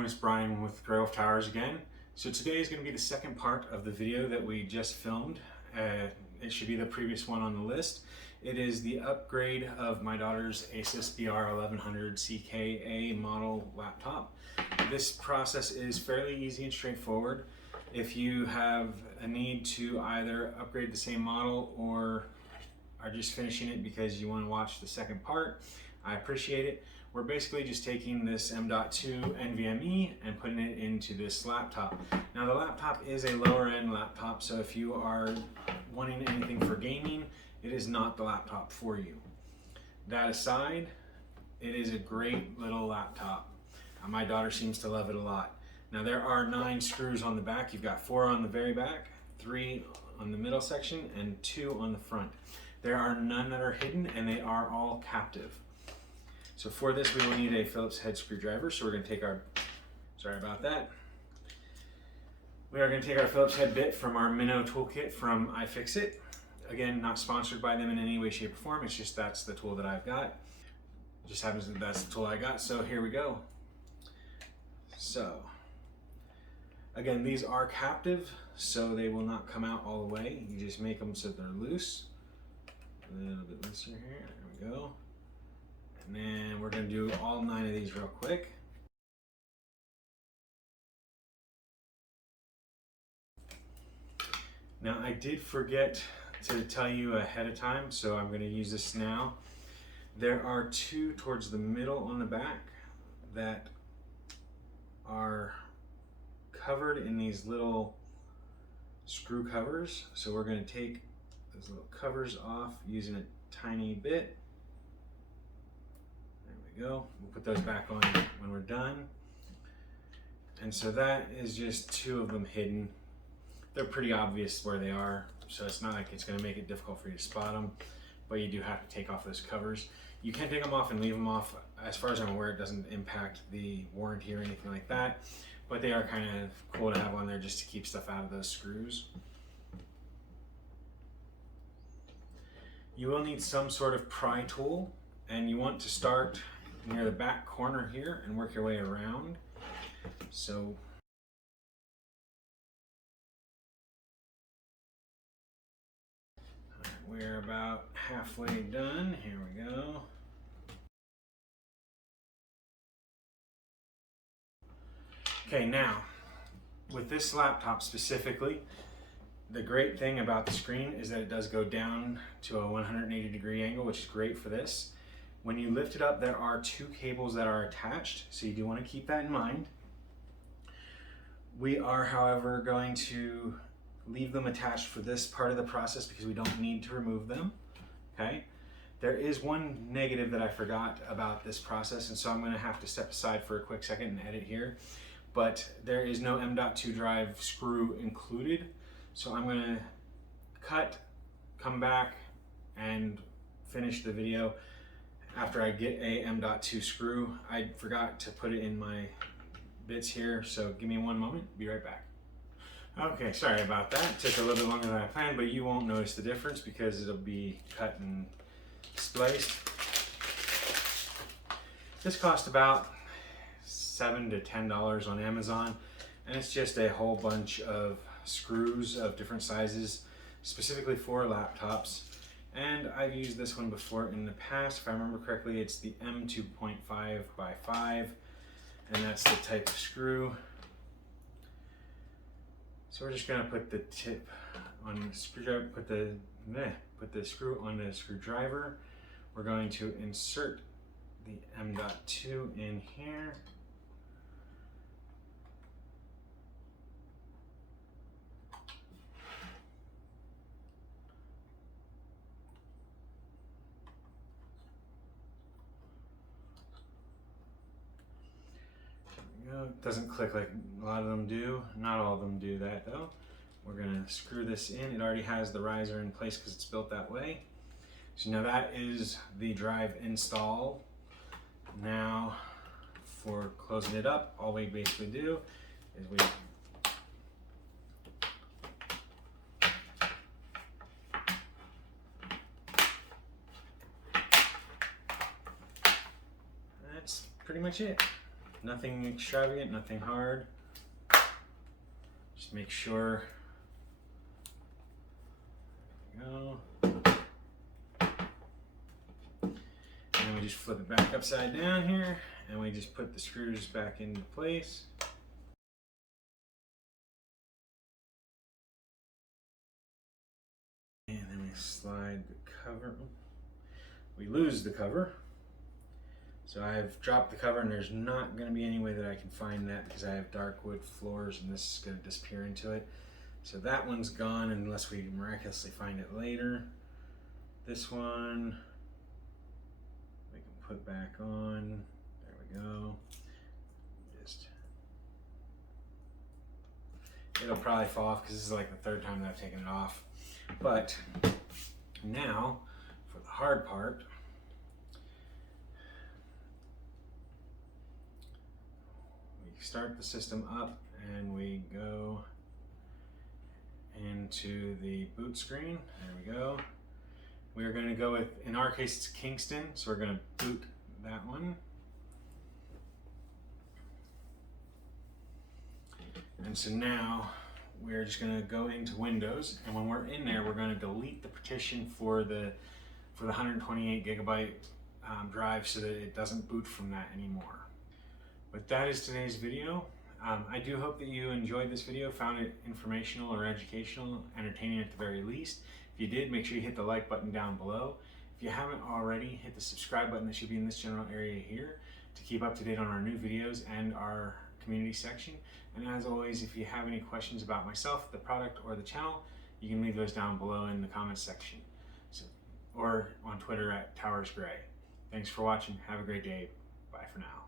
everyone, it's Brian with GreyWolf Towers again. So today is going to be the second part of the video that we just filmed. It should be the previous one on the list. It is the upgrade of my daughter's Asus BR1100CKA model laptop. This process is fairly easy and straightforward. If you have a need to either upgrade the same model or are just finishing it because you want to watch the second part, I appreciate it. We're basically just taking this M.2 NVMe and putting it into this laptop. Now the laptop is a lower end laptop, so if you are wanting anything for gaming, it is not the laptop for you. That aside, it is a great little laptop. My daughter seems to love it a lot. Now there are 9 screws on the back. You've got 4 on the very back, 3 on the middle section, and 2 on the front. There are none that are hidden, and they are all captive. So for this, we will need a Phillips head screwdriver. So we're going to take our, sorry about that. We are going to take our Phillips head bit from our Minnow toolkit from iFixit. Again, not sponsored by them in any way, shape, or form. It's just that's the tool that I've got. It just happens that that's the tool I got. So here we go. So again, these are captive, so they will not come out all the way. You just make them so they're loose. A little bit looser here. There we go. And then we're going to do all 9 of these real quick. Now I did forget to tell you ahead of time, so I'm going to use this now. There are 2 towards the middle on the back that are covered in these little screw covers. So we're going to take those little covers off using a tiny bit. Go. We'll put those back on when we're done. And so that is just 2 of them hidden. They're pretty obvious where they are, so it's not like it's going to make it difficult for you to spot them, but you do have to take off those covers. You can take them off and leave them off. As far as I'm aware, it doesn't impact the warranty or anything like that, but they are kind of cool to have on there just to keep stuff out of those screws. You will need some sort of pry tool, and you want to start near the back corner here and work your way around. So we're about halfway done. Here we go. Okay, now with this laptop specifically, the great thing about the screen is that it does go down to a 180-degree angle, which is great for this. When you lift it up, there are 2 cables that are attached, so you do want to keep that in mind. We are, however, going to leave them attached for this part of the process because we don't need to remove them, okay? There is one negative that I forgot about this process, and so I'm going to have to step aside for a quick second and edit here, but there is no M.2 drive screw included, so I'm going to cut, come back, and finish the video after I get a M.2 screw. I forgot to put it in my bits here, so give me one moment, be right back. Okay, sorry about that. It took a little bit longer than I planned, but you won't notice the difference because it'll be cut and spliced. This cost about $7 to $10 on Amazon, and it's just a whole bunch of screws of different sizes, specifically for laptops. And I've used this one before in the past. If I remember correctly, it's the M2.5 by 5, and that's the type of screw. So we're just going to put the tip on the screwdriver, put the screw on the screwdriver. We're going to insert the M.2 in here. It doesn't click like a lot of them do. Not all of them do that though. We're going to screw this in. It already has the riser in place because it's built that way. So now that is the drive install. Now for closing it up, all we basically do is we pretty much it. Nothing extravagant, nothing hard. Just make sure. There we go. And we just flip it back upside down here, and we just put the screws back into place. And then we slide the cover. We lose the cover. So I've dropped the cover, and there's not going to be any way that I can find that because I have dark wood floors and this is going to disappear into it. So that one's gone unless we miraculously find it later. This one we can put back on. There we go. Just, it'll probably fall off because this is like the third time that I've taken it off. But now for the hard part. We start the system up and we go into the boot screen. There we go. We are going to go with, in our case it's Kingston, so we're going to boot that one. And so now we're just going to go into Windows, and when we're in there we're going to delete the partition for the 128 gigabyte drive so that it doesn't boot from that anymore. But that is today's video. I do hope that you enjoyed this video, found it informational or educational, entertaining at the very least. If you did, make sure you hit the like button down below. If you haven't already, hit the subscribe button that should be in this general area here to keep up to date on our new videos and our community section. And as always, if you have any questions about myself, the product, or the channel, you can leave those down below in the comments section. Or on Twitter at TowersGrey. Thanks for watching. Have a great day. Bye for now.